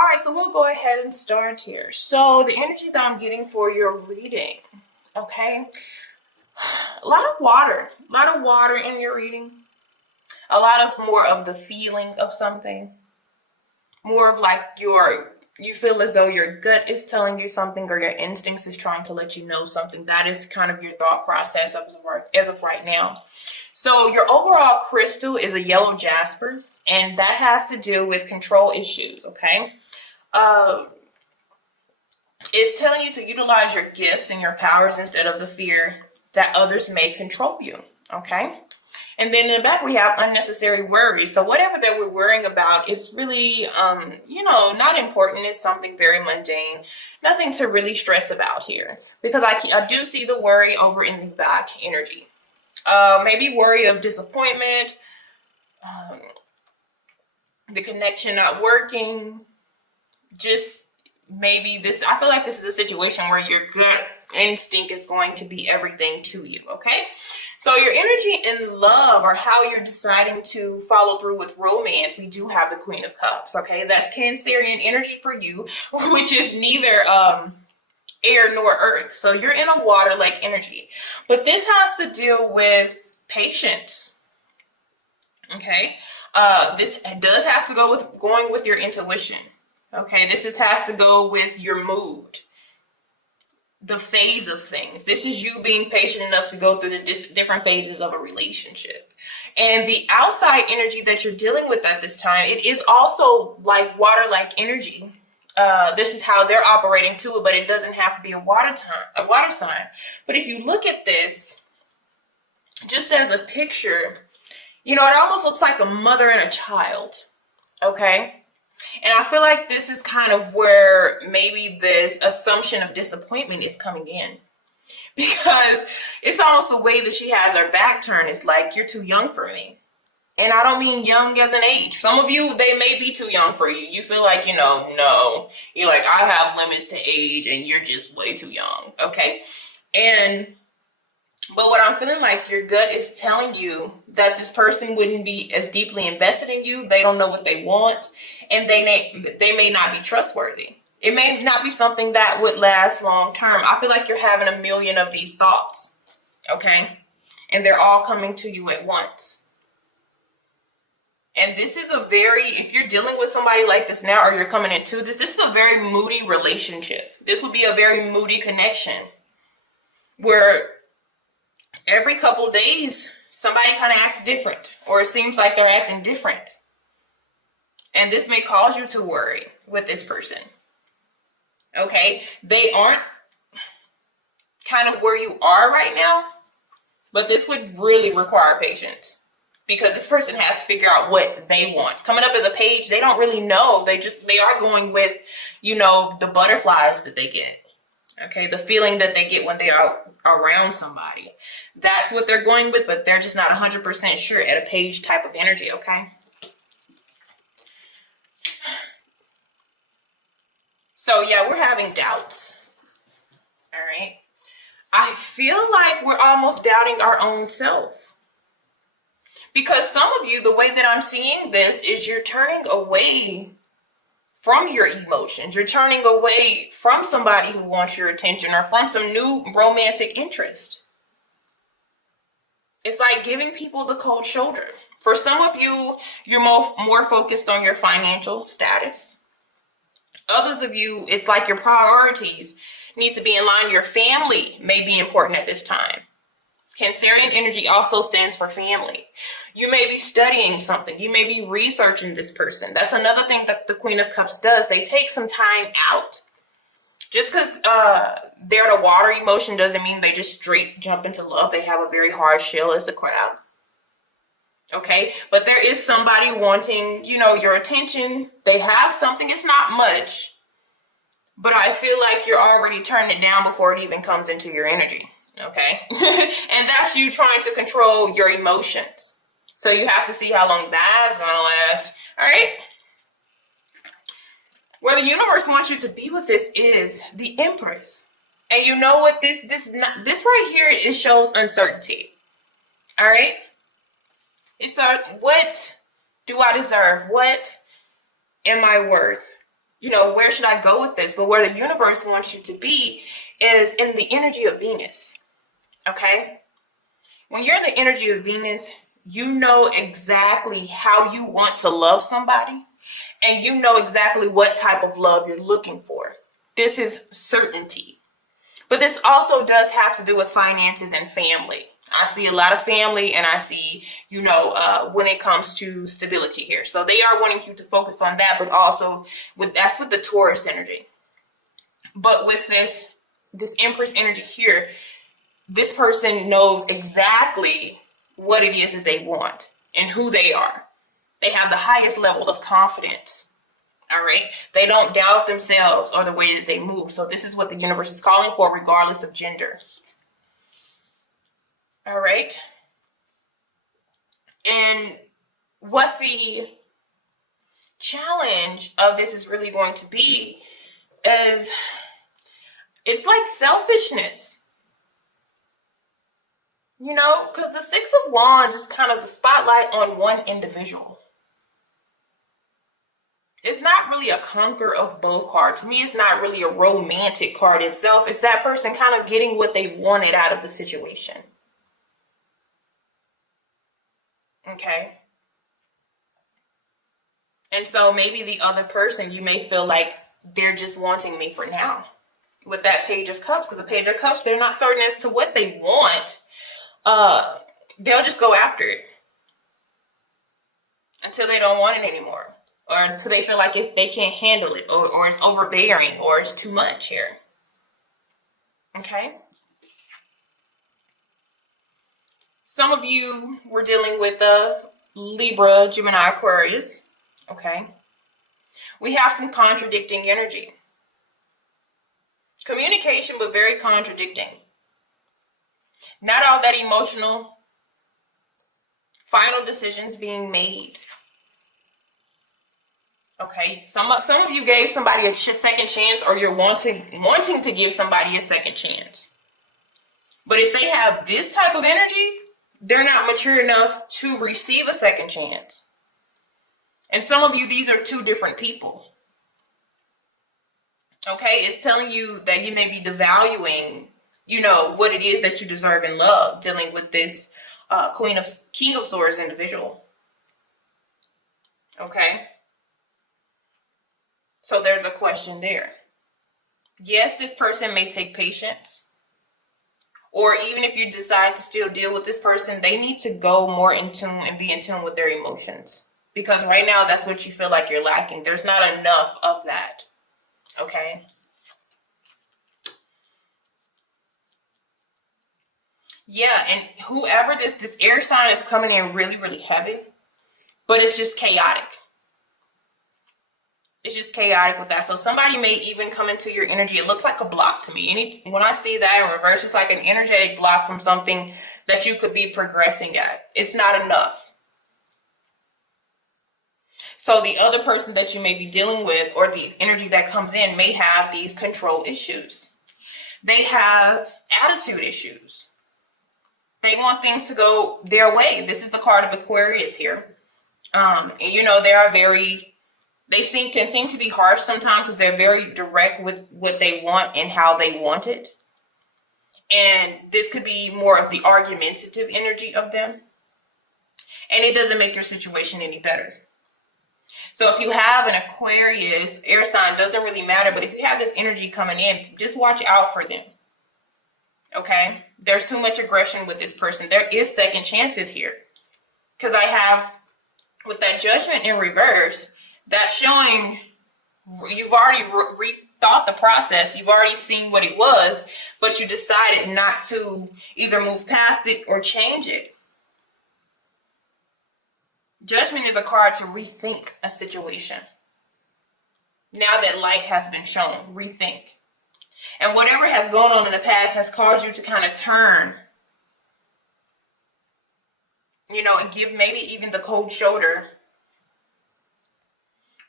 All right, so we'll go ahead and start here. So the energy that I'm getting for your reading, okay? A lot of water in your reading. A lot of more of the feeling of something. More of like you feel as though your gut is telling you something or your instincts is trying to let you know something. That is kind of your thought process as of right now. So your overall crystal is a yellow jasper, and that has to do with control issues, okay? Uh, it's telling you to utilize your gifts and your powers instead of the fear that others may control you, okay? And then in the back, we have unnecessary worries. So whatever that we're worrying about is really, not important. It's something very mundane. Nothing to really stress about here. Because I do see the worry over in the back energy. Maybe worry of disappointment, um, the connection not working, just maybe this, I feel like this is a situation where your gut instinct is going to be everything to you, okay? So your energy in love, or how you're deciding to follow through with romance, we do have the Queen of Cups, okay? That's Cancerian energy for you, which is neither air nor earth. So you're in a water-like energy. But this has to deal with patience, okay? This does have to go with going with your intuition. Okay, has to go with your mood, the phase of things. This is you being patient enough to go through the different phases of a relationship. And the outside energy that you're dealing with at this time, it is also like water-like energy. This is how they're operating too, but it doesn't have to be a water sign. But if you look at this, just as a picture, it almost looks like a mother and a child. Okay. And I feel like this is kind of where maybe this assumption of disappointment is coming in, because it's almost the way that she has her back turned. It's like, you're too young for me. And I don't mean young as an age. Some of you, they may be too young for you. You feel like, no, you're like, I have limits to age and you're just way too young. Okay. But what I'm feeling like, your gut is telling you that this person wouldn't be as deeply invested in you. They don't know what they want, and they may not be trustworthy. It may not be something that would last long term. I feel like you're having a million of these thoughts, okay? And they're all coming to you at once. And this is if you're dealing with somebody like this now, or you're coming into this is a very moody relationship. This would be a very moody connection where every couple of days, somebody kind of acts different, or it seems like they're acting different. And this may cause you to worry with this person. Okay? They aren't kind of where you are right now, but this would really require patience, because this person has to figure out what they want. Coming up as a page, they don't really know. They are going with, the butterflies that they get. Okay? The feeling that they get when they are around somebody. That's what they're going with, but they're just not 100% sure at a page type of energy, okay? So yeah, we're having doubts. All right. I feel like we're almost doubting our own self. Because some of you, the way that I'm seeing this is you're turning away from your emotions. You're turning away from somebody who wants your attention, or from some new romantic interest. It's like giving people the cold shoulder. For some of you, you're more focused on your financial status. Others of you, it's like your priorities need to be in line. Your family may be important at this time. Cancerian energy also stands for family. You may be studying something. You may be researching this person. That's another thing that the Queen of Cups does. They take some time out. Just because they're the water emotion doesn't mean they just straight jump into love. They have a very hard shell as the crab. Okay? But there is somebody wanting, your attention. They have something. It's not much. But I feel like you're already turning it down before it even comes into your energy. Okay? And that's you trying to control your emotions. So you have to see how long that's going to last. All right? Where the universe wants you to be with this is the Empress. And you know what this right here, it shows uncertainty. All right? It's what do I deserve? What am I worth? where should I go with this? But where the universe wants you to be is in the energy of Venus. Okay? When you're in the energy of Venus, you know exactly how you want to love somebody, and you know exactly what type of love you're looking for. This is certainty. But this also does have to do with finances and family. I see a lot of family, and I see, when it comes to stability here. So they are wanting you to focus on that, but also that's with the Taurus energy. But with this Empress energy here, this person knows exactly what it is that they want and who they are. They have the highest level of confidence. All right. They don't doubt themselves or the way that they move. So this is what the universe is calling for, regardless of gender. All right. And what the challenge of this is really going to be is it's like selfishness. Because the Six of Wands is kind of the spotlight on one individual. It's not really a conquer of both card. To me, it's not really a romantic card itself. It's that person kind of getting what they wanted out of the situation. Okay. And so maybe the other person, you may feel like they're just wanting me for now. With that Page of Cups, because the Page of Cups, they're not certain as to what they want. They'll just go after it until they don't want it anymore. Or until they feel like they can't handle it, or it's overbearing, or it's too much here. Okay? Some of you were dealing with Libra, Gemini, Aquarius. Okay? We have some contradicting energy. Communication, but very contradicting. Not all that emotional. Final decisions being made. Okay, some of you gave somebody a second chance, or you're wanting to give somebody a second chance. But if they have this type of energy, they're not mature enough to receive a second chance. And some of you, these are two different people. Okay, it's telling you that you may be devaluing, what it is that you deserve in love, dealing with this King of Swords individual. Okay. So there's a question there. Yes, this person may take patience. Or even if you decide to still deal with this person, they need to go more in tune and be in tune with their emotions. Because right now, that's what you feel like you're lacking. There's not enough of that. Okay? Yeah, and whoever this air sign is coming in really, really heavy. But it's just chaotic. It's just chaotic with that. So somebody may even come into your energy. It looks like a block to me. When I see that in reverse, it's like an energetic block from something that you could be progressing at. It's not enough. So the other person that you may be dealing with, or the energy that comes in, may have these control issues. They have attitude issues. They want things to go their way. This is the card of Aquarius here. And they are can seem to be harsh sometimes because they're very direct with what they want and how they want it. And this could be more of the argumentative energy of them. And it doesn't make your situation any better. So if you have an Aquarius, air sign, doesn't really matter. But if you have this energy coming in, just watch out for them. Okay? There's too much aggression with this person. There is second chances here. Because I have, with that Judgment in reverse, that's showing you've already rethought the process. You've already seen what it was, but you decided not to either move past it or change it. Judgment is a card to rethink a situation. Now that light has been shown, rethink. And whatever has gone on in the past has caused you to kind of turn, and give maybe even the cold shoulder,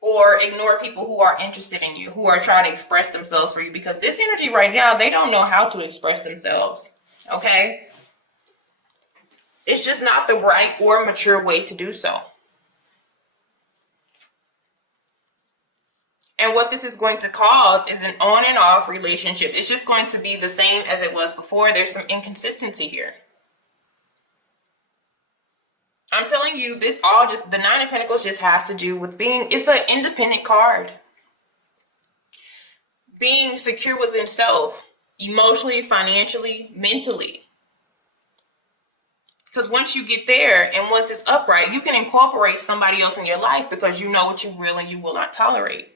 or ignore people who are interested in you, who are trying to express themselves for you. Because this energy right now, they don't know how to express themselves. Okay? It's just not the right or mature way to do so. And what this is going to cause is an on and off relationship. It's just going to be the same as it was before. There's some inconsistency here. I'm telling you, this all just, the Nine of Pentacles just has to do with being, it's an independent card. Being secure with himself, emotionally, financially, mentally. Because once you get there and once it's upright, you can incorporate somebody else in your life because you know what you will and you will not tolerate.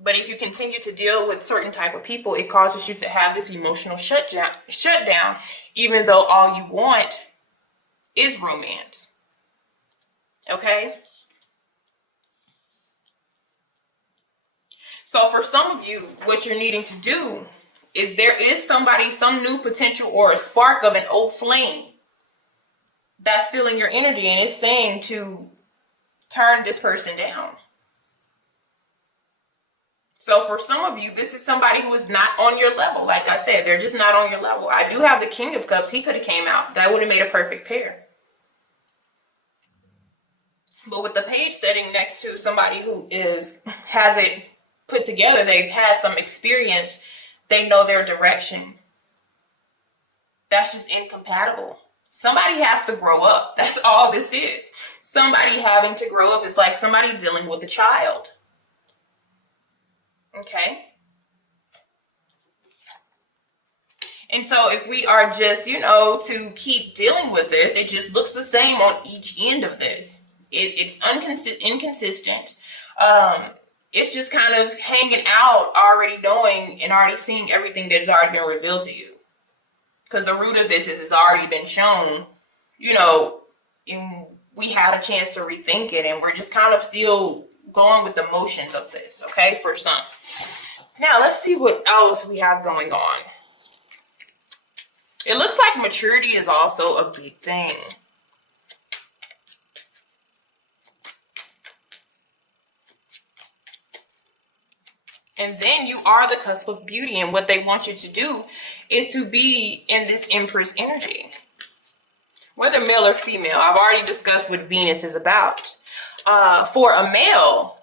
But if you continue to deal with certain type of people, it causes you to have this emotional shutdown, even though all you want is romance. Okay? So for some of you, what you're needing to do is there is somebody, some new potential or a spark of an old flame that's still in your energy and it's saying to turn this person down. So for some of you, this is somebody who is not on your level. Like I said, they're just not on your level. I do have the King of Cups. He could have came out. That would have made a perfect pair. But with the page sitting next to somebody who has it put together, they've had some experience, they know their direction. That's just incompatible. Somebody has to grow up. That's all this is. Somebody having to grow up is like somebody dealing with a child. Okay? And so if we are just, to keep dealing with this, it just looks the same on each end of this. It's inconsistent. It's just kind of hanging out, already knowing and already seeing everything that's already been revealed to you. Because the root of this is it's already been shown, and we had a chance to rethink it, and we're just kind of still going with the motions of this, okay, for some. Now, let's see what else we have going on. It looks like maturity is also a big thing. And then you are the cusp of beauty. And what they want you to do is to be in this Empress energy. Whether male or female, I've already discussed what Venus is about. For a male,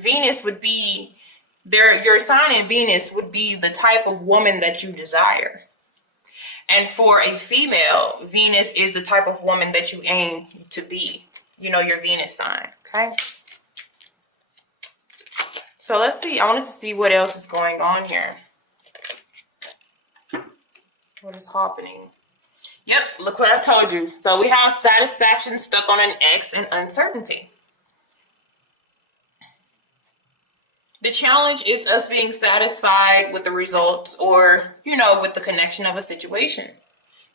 Venus would be, your sign in Venus would be the type of woman that you desire. And for a female, Venus is the type of woman that you aim to be. Your Venus sign, okay? So let's see. I wanted to see what else is going on here. What is happening? Yep, look what I told you. So we have satisfaction stuck on an X and uncertainty. The challenge is us being satisfied with the results or, with the connection of a situation.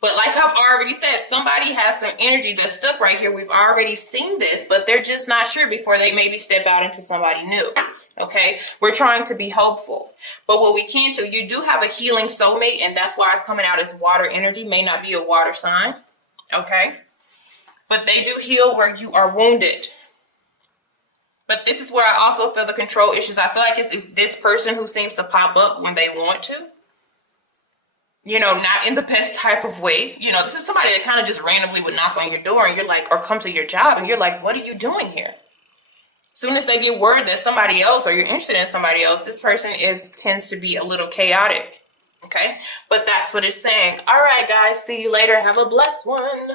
But like I've already said, somebody has some energy that's stuck right here. We've already seen this, but they're just not sure before they maybe step out into somebody new. Okay, we're trying to be hopeful. But what we can do, you do have a healing soulmate, and that's why it's coming out as water energy. May not be a water sign. Okay, but they do heal where you are wounded. But this is where I also feel the control issues. I feel like it's this person who seems to pop up when they want to. Not in the best type of way. This is somebody that kind of just randomly would knock on your door and you're like, or come to your job and you're like, what are you doing here? As soon as they get word that somebody else or you're interested in somebody else, this person tends to be a little chaotic. Okay? But that's what it's saying. All right, guys. See you later. Have a blessed one.